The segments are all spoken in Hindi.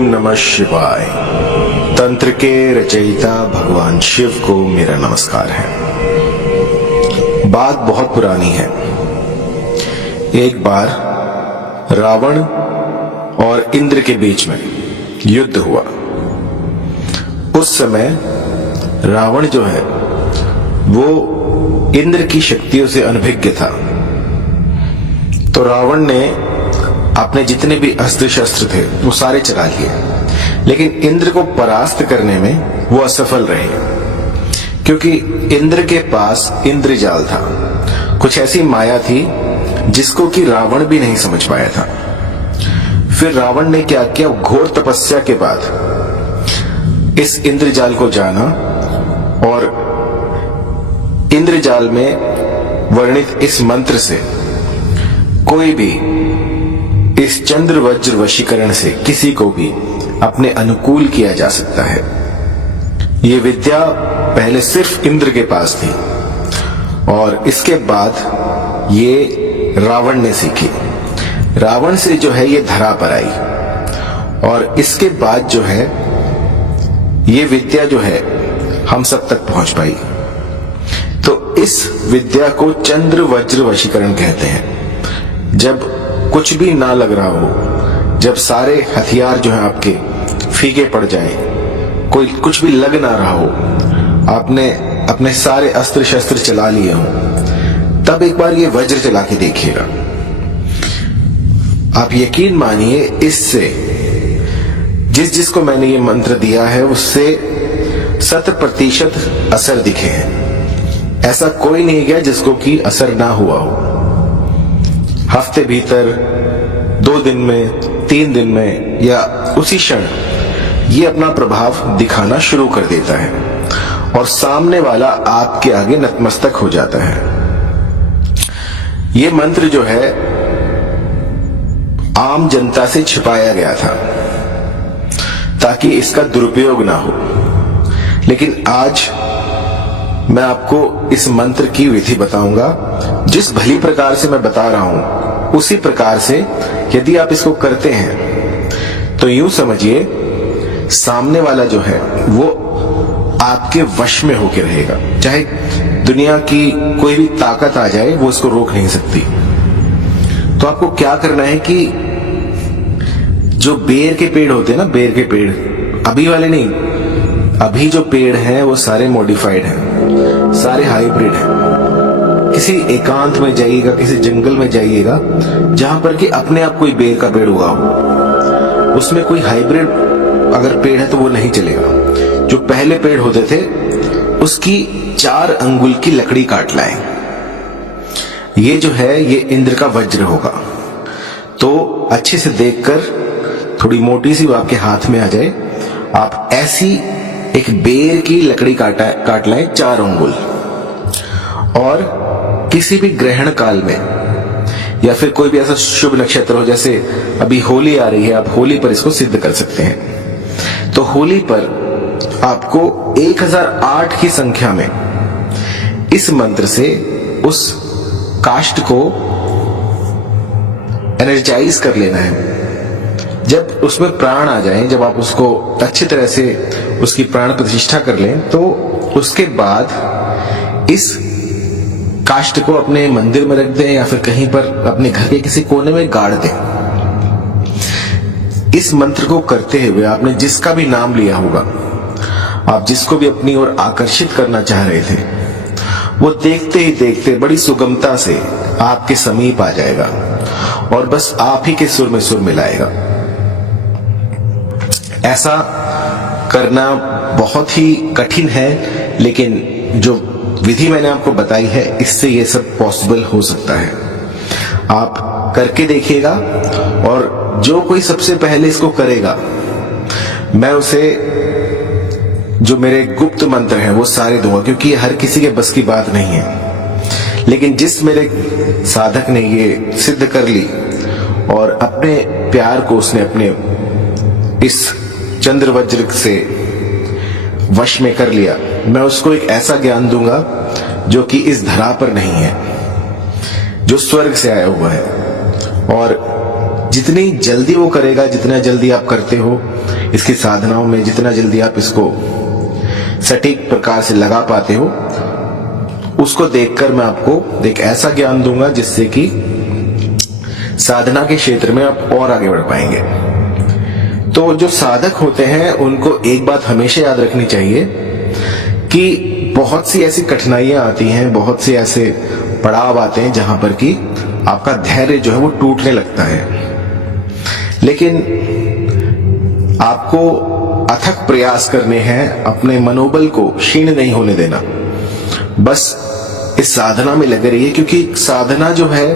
ओम नमः शिवाय। तंत्र के रचयिता भगवान शिव को मेरा नमस्कार है। बात बहुत पुरानी है। एक बार रावण और इंद्र के बीच में युद्ध हुआ। उस समय रावण जो है वो इंद्र की शक्तियों से अनभिज्ञ था। तो रावण ने अपने जितने भी अस्त्र शस्त्र थे वो सारे चला लिए, लेकिन इंद्र को परास्त करने में वो असफल रहे, क्योंकि इंद्र के पास इंद्रजाल था। कुछ ऐसी माया थी जिसको कि रावण भी नहीं समझ पाया था। फिर रावण ने क्या किया, घोर तपस्या के बाद इस इंद्रजाल को जाना और इंद्रजाल में वर्णित इस मंत्र से कोई भी इस चंद्र वज्र वशीकरण से किसी को भी अपने अनुकूल किया जा सकता है। ये विद्या पहले सिर्फ इंद्र के पास थी और इसके बाद ये रावण ने सीखी। रावण से जो है ये धरा पर आई और इसके बाद जो है ये विद्या जो है हम सब तक पहुंच पाई। तो इस विद्या को चंद्र वज्र वशीकरण कहते हैं। जब कुछ भी ना लग रहा हो, जब सारे हथियार जो है आपके फीके पड़ जाएं, कोई कुछ भी लग ना रहा हो, आपने अपने सारे अस्त्र शस्त्र चला लिए हो, तब एक बार ये वज्र चला के देखिएगा। आप यकीन मानिए इससे जिसको मैंने ये मंत्र दिया है उससे 100% असर दिखे हैं। ऐसा कोई नहीं गया जिसको कि असर ना हुआ हो। हफ्ते भीतर, 2 दिन में, 3 दिन में या उसी क्षण ये अपना प्रभाव दिखाना शुरू कर देता है और सामने वाला आपके आगे नतमस्तक हो जाता है। ये मंत्र जो है आम जनता से छिपाया गया था ताकि इसका दुरुपयोग ना हो, लेकिन आज मैं आपको इस मंत्र की विधि बताऊंगा। जिस भली प्रकार से मैं बता रहा हूं उसी प्रकार से यदि आप इसको करते हैं तो यूं समझिए सामने वाला जो है वो आपके वश में होकर रहेगा। चाहे दुनिया की कोई भी ताकत आ जाए वो इसको रोक नहीं सकती। तो आपको क्या करना है कि जो बेर के पेड़ होते हैं ना, बेर के पेड़, अभी वाले नहीं, अभी जो पेड़ हैं वो सारे मॉडिफाइड हैं, सारे हाइब्रिड हैं। किसी एकांत में जाइएगा, किसी जंगल में जाइएगा जहां पर कि अपने आप कोई बेर का पेड़ उगा हो, उसमें कोई हाइब्रिड अगर पेड़ है तो वो नहीं चलेगा। जो पहले पेड़ होते थे उसकी 4 अंगुल की लकड़ी काट लाएं। ये जो है ये इंद्र का वज्र होगा। तो अच्छे से देखकर थोड़ी मोटी सी वो आपके हाथ में आ जाए, आप ऐसी एक बेर की लकड़ी काट लाएं 4 अंगुल, और किसी भी ग्रहण काल में या फिर कोई भी ऐसा शुभ नक्षत्र हो, जैसे अभी होली आ रही है, आप होली पर इसको सिद्ध कर सकते हैं। तो होली पर आपको 1008 की संख्या में इस मंत्र से उस काष्ठ को एनर्जाइज कर लेना है। जब उसमें प्राण आ जाए, जब आप उसको अच्छी तरह से उसकी प्राण प्रतिष्ठा कर लें, तो उसके बाद इस काष्ठ को अपने मंदिर में रख दें या फिर कहीं पर अपने घर के किसी कोने में गाड़ दें। इस मंत्र को करते हुए आपने जिसका भी नाम लिया होगा, आप जिसको भी अपनी ओर आकर्षित करना चाह रहे थे, वो देखते ही देखते बड़ी सुगमता से आपके समीप आ जाएगा और बस आप ही के सुर में सुर मिलाएगा। ऐसा करना बहुत ही कठिन है, लेकिन जो विधि मैंने आपको बताई है इससे ये सब पॉसिबल हो सकता है। आप करके देखिएगा और जो कोई सबसे पहले इसको करेगा, मैं उसे जो मेरे गुप्त मंत्र हैं वो सारे दूंगा, क्योंकि हर किसी के बस की बात नहीं है। लेकिन जिस मेरे साधक ने ये सिद्ध कर ली और अपने प्यार को उसने अपने इस चंद्र वज्र से वश में कर लिया, मैं उसको एक ऐसा ज्ञान दूंगा जो कि इस धरा पर नहीं है, जो स्वर्ग से आया हुआ है। और जितनी जल्दी वो करेगा, जितना जल्दी आप करते हो इसकी साधनाओं में, जितना जल्दी आप इसको सटीक प्रकार से लगा पाते हो, उसको देखकर मैं आपको एक ऐसा ज्ञान दूंगा जिससे कि साधना के क्षेत्र में आप और आगे बढ़ पाएंगे। तो जो साधक होते हैं उनको एक बात हमेशा याद रखनी चाहिए कि बहुत सी ऐसी कठिनाइयां आती हैं, बहुत से ऐसे पड़ाव आते हैं जहां पर कि आपका धैर्य जो है वो टूटने लगता है, लेकिन आपको अथक प्रयास करने हैं, अपने मनोबल को क्षीण नहीं होने देना, बस इस साधना में लगे रहिए, क्योंकि साधना जो है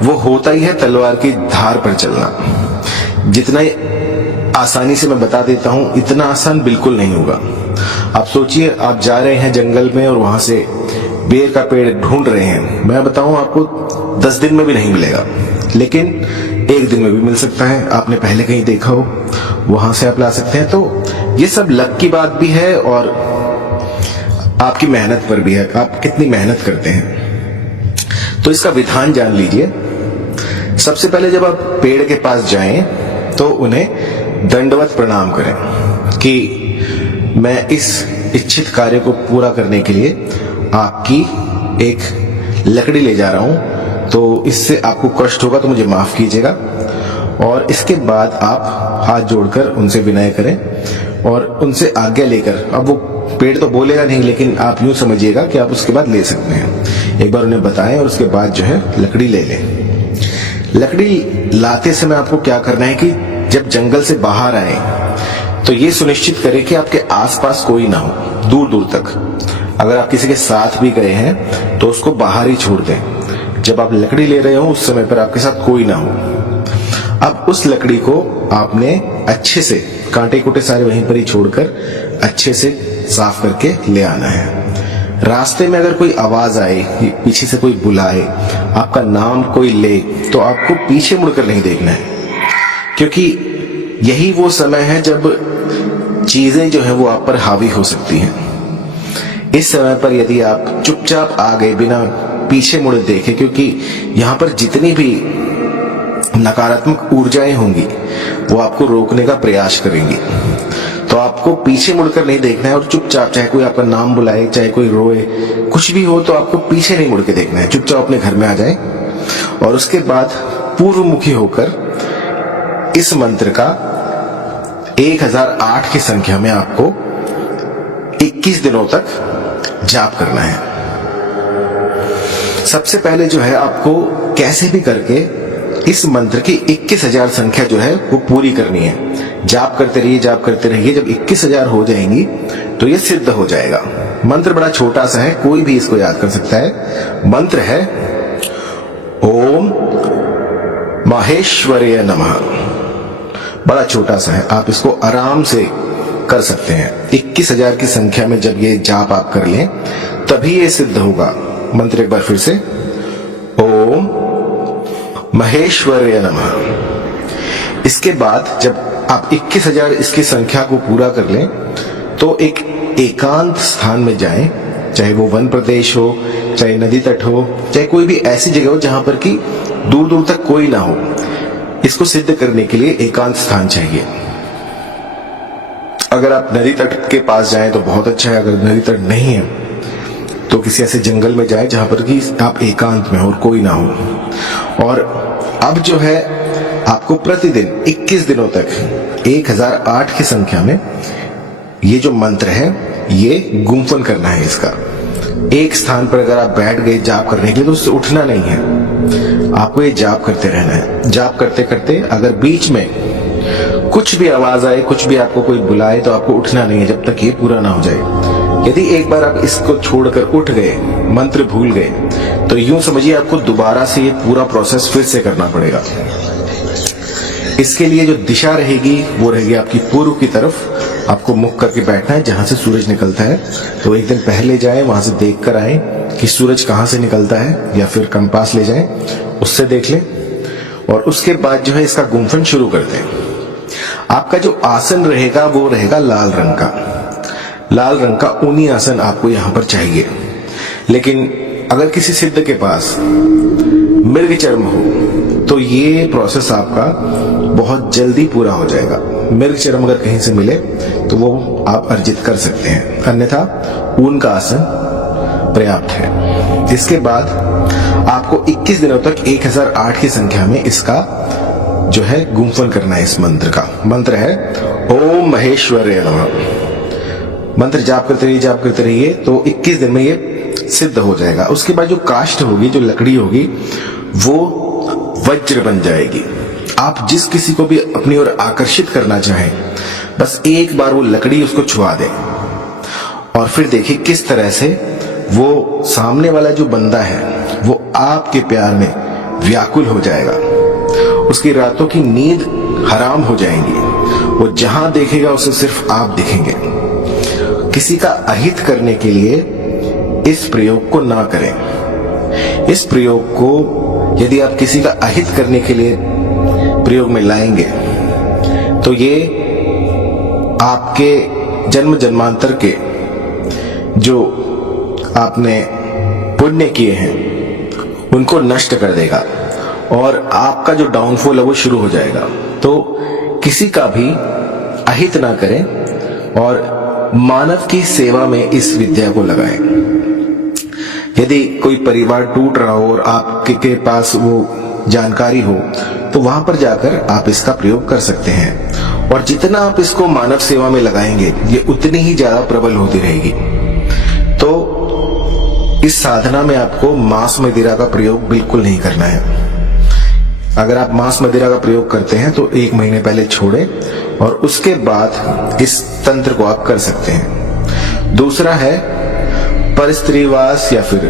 वो होता ही है तलवार की धार पर चलना। जितना आसानी से मैं बता देता हूं, इतना आसान बिल्कुल नहीं होगा। आप सोचिए, आप जा रहे हैं जंगल में और वहां से बेर का पेड़ ढूंढ रहे हैं, मैं बताऊं आपको 10 दिन में भी नहीं मिलेगा, लेकिन 1 दिन में भी मिल सकता है। आपने पहले कहीं देखा हो, वहां से आप ला सकते हैं। तो ये सब लक की बात भी है और आपकी मेहनत पर भी है, आप कितनी मेहनत करते हैं। तो इसका विधान जान लीजिए। सबसे पहले जब आप पेड़ के पास जाएं तो उन्हें दंडवत प्रणाम करें कि मैं इस इच्छित कार्य को पूरा करने के लिए आपकी एक लकड़ी ले जा रहा हूं, तो इससे आपको कष्ट होगा तो मुझे माफ कीजिएगा। और इसके बाद आप हाथ जोड़कर उनसे विनय करें और उनसे आज्ञा लेकर, अब वो पेड़ तो बोलेगा नहीं, लेकिन आप यूं समझिएगा कि आप उसके बाद ले सकते हैं। एक बार उन्हें बताएं और उसके बाद जो है लकड़ी ले लें। लकड़ी लाते समय आपको क्या करना है कि जब जंगल से बाहर आए तो ये सुनिश्चित करें कि आपके आसपास कोई ना हो, दूर दूर तक। अगर आप किसी के साथ भी गए हैं तो उसको बाहर ही छोड़ दें। जब आप लकड़ी ले रहे हो उस समय पर आपके साथ कोई ना हो। अब उस लकड़ी को आपने अच्छे से, कांटे कुटे सारे वहीं पर ही छोड़कर अच्छे से साफ करके ले आना है। रास्ते में अगर कोई आवाज आए, पीछे से कोई बुलाए, आपका नाम कोई ले, तो आपको पीछे मुड़कर नहीं देखना है, क्योंकि यही वो समय है जब चीजें जो है वो आप पर हावी हो सकती हैं। इस समय पर यदि आप चुपचाप आ गए बिना पीछे मुड़े देखे, क्योंकि यहां पर जितनी भी नकारात्मक ऊर्जाएं होंगी वो आपको रोकने का प्रयास करेंगी, तो आपको पीछे मुड़कर नहीं देखना है और चुपचाप, चाहे कोई आपका नाम बुलाए, चाहे कोई रोए, कुछ भी हो, तो आपको पीछे नहीं मुड़ के देखना है। चुपचाप अपने घर में आ जाए और उसके बाद पूर्वमुखी होकर इस मंत्र का 1008 की संख्या में आपको 21 दिनों तक जाप करना है। सबसे पहले जो है आपको कैसे भी करके इस मंत्र की 21,000 संख्या जो है वो पूरी करनी है। जाप करते रहिए, जाप करते रहिए। जब 21,000 हो जाएंगी तो ये सिद्ध हो जाएगा। मंत्र बड़ा छोटा सा है, कोई भी इसको याद कर सकता है। मंत्र है ओम माहेश्वराय नमः। बड़ा छोटा सा है, आप इसको आराम से कर सकते हैं। 21,000 की संख्या में जब ये जाप आप कर लें तभी ये सिद्ध होगा। मंत्र एक बार फिर से, ओम महेश्वराय नमः। इसके बाद जब आप 21,000 इसकी संख्या को पूरा कर लें तो एक एकांत स्थान में जाएं, चाहे वो वन प्रदेश हो, चाहे नदी तट हो, चाहे कोई भी ऐसी जगह हो जहां पर कि दूर दूर तक कोई ना हो। इसको सिद्ध करने के लिए एकांत स्थान चाहिए। अगर आप नदी तट के पास जाएं तो बहुत अच्छा है, अगर नदी तट नहीं है तो किसी ऐसे जंगल में जाएं जहां पर कि आप एकांत में हो और कोई ना हो। और अब जो है आपको प्रतिदिन 21 दिनों तक 1008 की संख्या में ये जो मंत्र है ये गुम्फन करना है। इसका एक स्थान पर अगर आप बैठ गए जाप करने के लिए तो उससे उठना नहीं है, आपको ये जाप करते रहना है। जाप करते करते अगर बीच में कुछ भी आवाज आए, कुछ भी आपको कोई बुलाए, तो आपको उठना नहीं है जब तक ये पूरा ना हो जाए। यदि एक बार आप इसको छोड़कर उठ गए, मंत्र भूल गए, तो यूं समझिए आपको दोबारा से ये पूरा प्रोसेस फिर से करना पड़ेगा। इसके लिए जो दिशा रहेगी वो रहेगी आपकी पूर्व की तरफ। आपको मुख करके बैठना है जहां से सूरज निकलता है। तो एक दिन पहले जाएं, वहां से देख कर आए कि सूरज कहां से निकलता है, या फिर कंपास ले जाएं, उससे देख लें। और उसके बाद जो है इसका गुम्फन शुरू कर दें। आपका जो आसन रहेगा वो रहेगा लाल रंग का। लाल रंग का ऊनी आसन आपको यहां पर चाहिए। लेकिन अगर किसी सिद्ध के पास मृग चर्म हो तो ये प्रोसेस आपका बहुत जल्दी पूरा हो जाएगा। मृग चरम अगर कहीं से मिले तो वो आप अर्जित कर सकते हैं, अन्यथा ऊन का आसन पर्याप्त है। इसके बाद आपको 21 दिनों तक 1008 की संख्या में इसका जो है गुंफन करना है। इस मंत्र का मंत्र है ओम महेश्वराय नमः। मंत्र जाप करते रहिए तो 21 दिन में ये सिद्ध हो जाएगा। उसके बाद जो काष्ठ होगी, जो लकड़ी होगी, वो वज्र बन जाएगी। आप जिस किसी को भी अपनी ओर आकर्षित करना चाहें, बस एक बार वो लकड़ी उसको छुआ दें और फिर देखिए किस तरह से वो सामने वाला जो बंदा है वो आपके प्यार में व्याकुल हो जाएगा। उसकी रातों की नींद हराम हो जाएंगी। वो जहां देखेगा उसे सिर्फ आप दिखेंगे। किसी का अहित करने के लिए इस प्रयोग को ना करें। इस प्रयोग को यदि आप किसी का अहित करने के लिए प्रयोग में लाएंगे तो ये आपके जन्म जन्मांतर के जो आपने पुण्य किए हैं उनको नष्ट कर देगा और आपका जो डाउनफॉल है वो शुरू हो जाएगा। तो किसी का भी अहित ना करें और मानव की सेवा में इस विद्या को लगाएं। यदि कोई परिवार टूट रहा हो और आपके पास वो जानकारी हो तो वहां पर जाकर आप इसका प्रयोग कर सकते हैं। और जितना आप इसको मानव सेवा में लगाएंगे ये उतनी ही ज्यादा प्रबल होती रहेगी। तो इस साधना में आपको मांस मदिरा का प्रयोग बिल्कुल नहीं करना है। अगर आप मांस मदिरा का प्रयोग करते हैं तो 1 महीने पहले छोड़ें और उसके बाद इस तंत्र को आप कर सकते हैं। दूसरा है परस्त्रीवास या फिर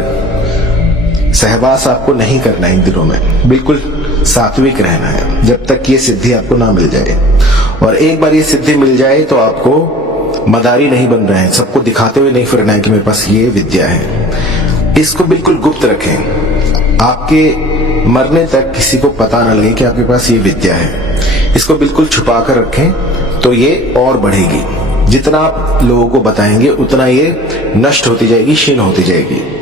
सहवास आपको नहीं करना इन दिनों में। बिल्कुल सात्विक रहना है जब तक ये सिद्धि आपको ना मिल जाए। और एक बार ये सिद्धि मिल जाए तो आपको मदारी नहीं बन रहे हैं, सबको दिखाते हुए नहीं फिरना है कि मेरे पास ये विद्या है। इसको बिल्कुल गुप्त रखें। आपके मरने तक किसी को पता न लगे कि आपके पास ये विद्या है। इसको बिल्कुल छुपा कर रखें तो ये और बढ़ेगी। जितना आप लोगों को बताएंगे उतना ये नष्ट होती जाएगी, क्षीण होती जाएगी।